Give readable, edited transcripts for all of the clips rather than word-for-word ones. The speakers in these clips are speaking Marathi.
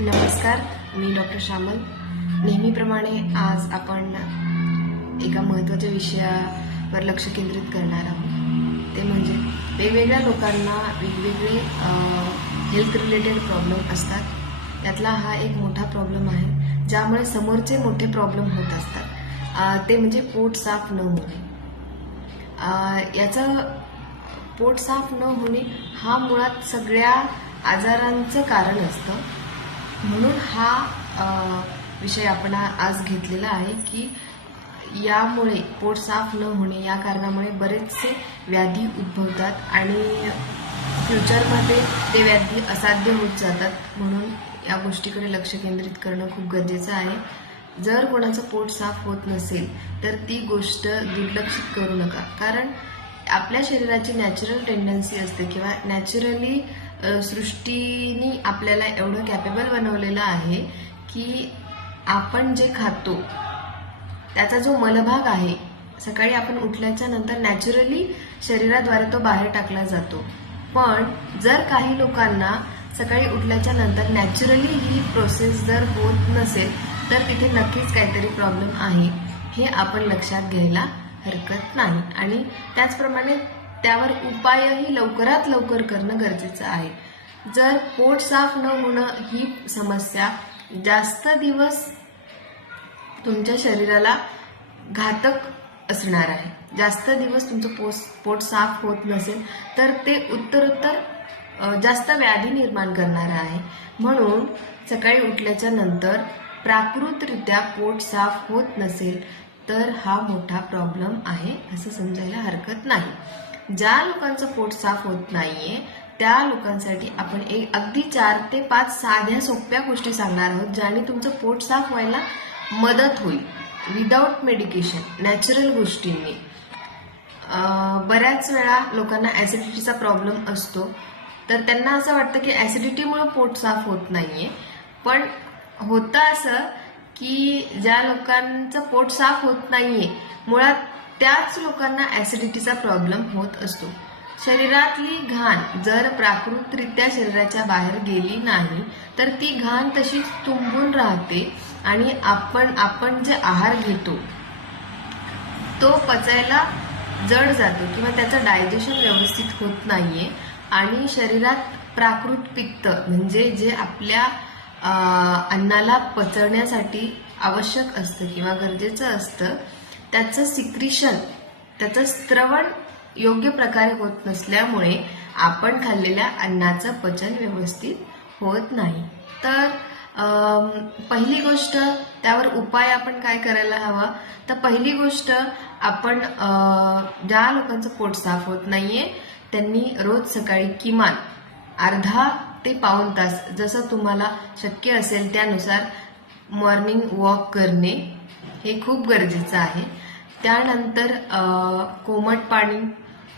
नमस्कार, मी डॉक्टर श्यामल. नेहमीप्रमाणे आज आपण एका महत्त्वाच्या विषयावर लक्ष केंद्रित करणार आहोत. ते म्हणजे वेगवेगळ्या लोकांना वेगवेगळे हेल्थ रिलेटेड प्रॉब्लेम असतात. त्यातला हा एक मोठा प्रॉब्लेम आहे ज्यामुळे समोरचे मोठे प्रॉब्लेम होत असतात. ते म्हणजे पोट साफ न होणे. याचं पोट साफ न होणे हा मुळात सगळ्या आजारांचं कारण असतं. म्हणून हा विषय आपण आज घेतलेला आहे की यामुळे पोट साफ न होणे या कारणामुळे बरेचसे व्याधी उद्भवतात आणि फ्युचरमध्ये ते व्याधी असाध्य होत जातात. म्हणून या गोष्टीकडे लक्ष केंद्रित करणं खूप गरजेचं आहे. जर कोणाचं पोट साफ होत नसेल तर ती गोष्ट दुर्लक्षित करू नका, कारण आपल्या शरीराची नॅचरल टेंडन्सी असते किंवा नॅचरली सृष्टीने आपल्याला एवढं कॅपेबल बनवलेलं आहे की आपण जे खातो त्याचा जो मलभाग आहे सकाळी आपण उठल्याच्या नंतर नॅचरली शरीराद्वारे तो बाहेर टाकला जातो. पण जर काही लोकांना सकाळी उठल्याच्या नंतर नॅचरली ही प्रोसेस जर होत नसेल तर तिथे नक्कीच काहीतरी प्रॉब्लेम आहे हे आपण लक्षात घ्यायला हरकत नाही. आणि त्याचप्रमाणे त्यावर उपायही लवकरात लवकर करणं गरजेचं आहे. जर पोट साफ न होणं ही समस्या जास्त दिवस तुमच्या शरीराला घातक असणार आहे, जास्त दिवस तुमचं पोट साफ होत नसेल तर ते उत्तरोत्तर जास्त व्याधी निर्माण करणार आहे. म्हणून सकाळी उठल्याच्या नंतर प्राकृतरित्या पोट साफ होत नसेल तर हा मोठा प्रॉब्लेम आहे असं समजायला हरकत नाही. ज्या लोकांचं पोट साफ होत नाहीये त्या लोकांसाठी आपण एक अगदी 4 ते 5 साध्या सोप्या गोष्टी सांगणार आहोत ज्याने तुमचं पोट साफ व्हायला मदत होईल विदाउट मेडिकेशन, नॅचरल गोष्टींनी. बऱ्याच वेळा लोकांना ऍसिडिटीचा प्रॉब्लेम असतो तर त्यांना असं वाटतं की ऍसिडिटीमुळे पोट साफ होत नाहीये. पण होतं असं की ज्या लोकांचं पोट साफ होत नाहीये मुळात त्याच लोकांना ऍसिडिटीचा प्रॉब्लेम होत असतो. शरीरातली घाण जर प्राकृतरित्या शरीराच्या बाहेर गेली नाही तर ती घाण तशीच तुंबून राहते आणि आपण जे आहार घेतो तो पचायला जड जातो किंवा त्याचं डायजेशन व्यवस्थित होत नाहीये आणि शरीरात प्राकृत पित्त म्हणजे जे आपल्या अन्नाला पचवण्यासाठी आवश्यक असतं किंवा गरजेचं असतं त्याचं सिक्रिशन, त्याचं स्त्रवण योग्य प्रकारे होत नसल्यामुळे आपण खाल्लेल्या अन्नाचं पचन व्यवस्थित होत नाही. तर पहिली गोष्ट त्यावर उपाय आपण काय करायला हवा, तर पहिली गोष्ट आपण ज्या लोकांचं पोट साफ होत नाहीये त्यांनी रोज सकाळी किमान अर्धा ते पाऊण तास जसं तुम्हाला शक्य असेल त्यानुसार मॉर्निंग वॉक करणे हे खूप गरजेचं आहे. त्यानंतर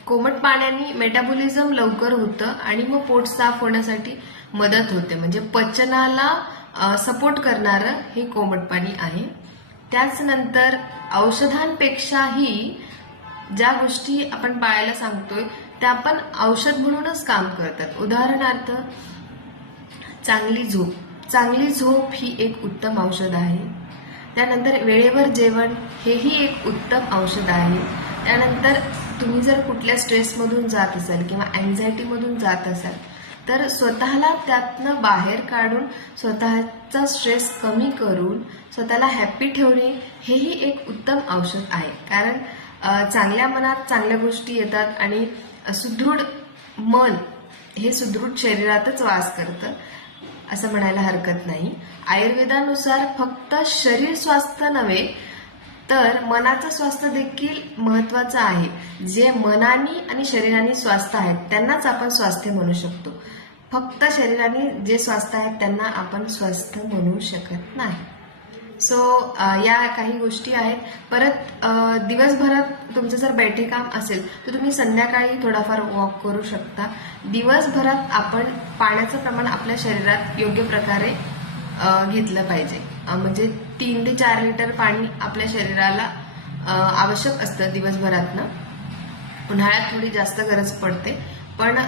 कोमट पाण्याने मेटाबॉलिझम लवकर होतं आणि मग पोट साफ होण्यासाठी मदत होते. म्हणजे पचनाला सपोर्ट करणारं हे कोमट पाणी आहे. त्याचनंतर औषधांपेक्षाही ज्या गोष्टी आपण पाळायला सांगतोय त्या पण औषध म्हणूनच काम करतात. उदाहरणार्थ चांगली झोप ही एक उत्तम औषध आहे. त्यानंतर वेळेवर जेवण हेही एक उत्तम औषध आहे. त्यानंतर तुम्ही जर कुठल्या स्ट्रेसमधून जात असाल किंवा अँझायटीमधून जात असाल तर स्वतःला त्यातनं बाहेर काढून स्वतःचा स्ट्रेस कमी करून स्वतःला हॅप्पी ठेवणे हेही एक उत्तम औषध आहे. कारण चांगल्या मनात चांगल्या गोष्टी येतात आणि सुदृढ मन हे सुदृढ शरीरातच वास करतं असं म्हणायला हरकत नाही. आयुर्वेदानुसार फक्त शरीर स्वास्थ्य नव्हे तर मनाचं स्वास्थ्य देखील महत्वाचं आहे. जे मनाने आणि शरीराने स्वास्थ्य आहेत त्यांनाच आपण स्वास्थ्य म्हणू शकतो. फक्त शरीराने जे स्वास्थ्य आहेत त्यांना आपण स्वस्थ म्हणू शकत नाही. सो या काही गोष्टी आहेत. परत दिवसभरात तुमचं जर बैठे काम असेल तर तुम्ही संध्याकाळी थोडाफार वॉक करू शकता. दिवसभरात आपण पाण्याचं प्रमाण आपल्या शरीरात योग्य प्रकारे घेतलं पाहिजे. म्हणजे 3 ते 4 लिटर पाणी आपल्या शरीराला आवश्यक असतं दिवसभरातनं. उन्हाळ्यात थोडी जास्त गरज पडते पण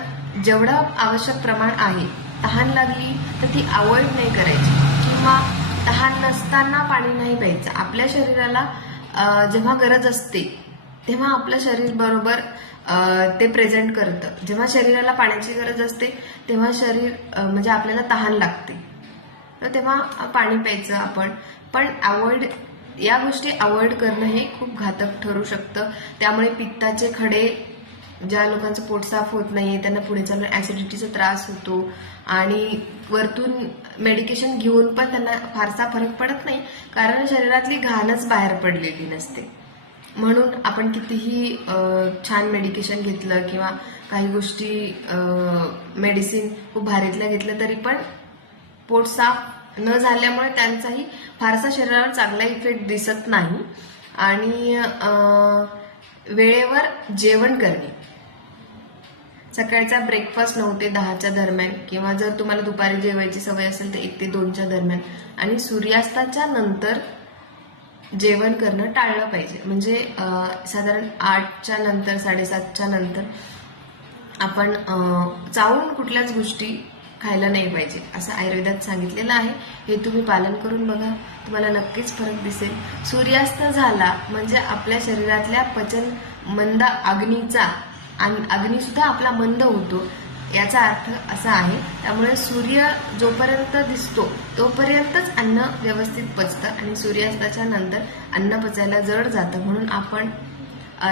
जेवढं आवश्यक प्रमाण आहे तहान लागली तर ती अवॉइड नाही करायची किंवा तहान नसताना पाणी नाही प्यायचं. आपल्या शरीराला जेव्हा गरज असते तेव्हा आपलं शरीर बरोबर ते प्रेझेंट करतं. जेव्हा शरीराला पाण्याची गरज असते तेव्हा शरीर म्हणजे आपल्याला तहान लागते, तर तेव्हा पाणी प्यायचं आपण. पण या गोष्टी अवॉइड करणं हे खूप घातक ठरू शकतं. त्यामुळे पित्ताचे खडे, ज्या लोकांचं पोट साफ होत नाहीये त्यांना पुढे चालून ऍसिडिटीचा त्रास होतो आणि वरतून मेडिकेशन घेऊन पण त्यांना फारसा फरक पडत नाही, कारण शरीरातली घाणच बाहेर पडलेली नसते. म्हणून आपण कितीही छान मेडिकेशन घेतलं किंवा काही गोष्टी मेडिसिन खूप भारीतल्या घेतल्या तरी पण पोट साफ न झाल्यामुळे त्यांचाही फारसा शरीरावर चांगला इफेक्ट दिसत नाही. आणि वेळेवर जेवण करणे, सकाळचा ब्रेकफास्ट 9 ते 10च्या दरम्यान किंवा जर तुम्हाला दुपारी जेवायची सवय असेल तर 1 ते 2च्या दरम्यान, आणि सूर्यास्ताच्या नंतर जेवण करणं टाळलं पाहिजे. म्हणजे साधारण 8च्या नंतर 7:30च्या नंतर आपण चावून कुठल्याच गोष्टी खायला नाही पाहिजे असं आयुर्वेदात सांगितलेलं आहे. हे तुम्ही पालन करून बघा, तुम्हाला नक्कीच फरक दिसेल. सूर्यास्त झाला म्हणजे आपल्या शरीरातल्या पचन मंद अग्नी सुद्धा आपला मंद होतो, याचा अर्थ असा आहे. त्यामुळे सूर्य जोपर्यंत दिसतो तोपर्यंतच अन्न व्यवस्थित पचतं आणि सूर्यास्ताच्या नंतर अन्न पचायला जड जातं. म्हणून आपण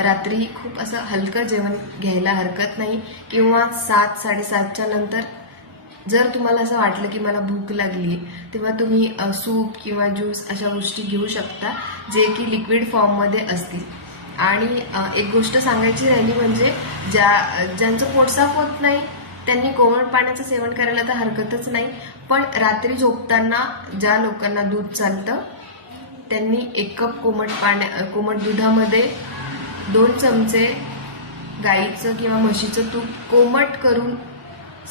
रात्री खूप असं हलकं जेवण घ्यायला हरकत नाही किंवा 7-7:30च्या नंतर जर तुम्हाला असं वाटलं की मला भूक लागली तेव्हा तुम्ही सूप किंवा ज्यूस अशा गोष्टी घेऊ शकता जे की लिक्विड फॉर्ममध्ये असतील. आणि एक गोष्ट सांगायची राहिली म्हणजे ज्यांचं पोट साफ होत नाही त्यांनी कोमट पाण्याचं सेवन करायला तर हरकतच नाही, पण रात्री झोपताना ज्या लोकांना दूध चालतं त्यांनी 1 कप कोमट दुधामध्ये 2 चमचे गाईचं किंवा म्हशीचं तूप कोमट करून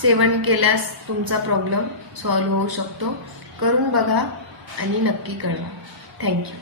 सेवन केल्यास तुमचा प्रॉब्लेम सॉल्व्ह होऊ शकतो. करून बघा आणि नक्की कळवा. थँक्यू.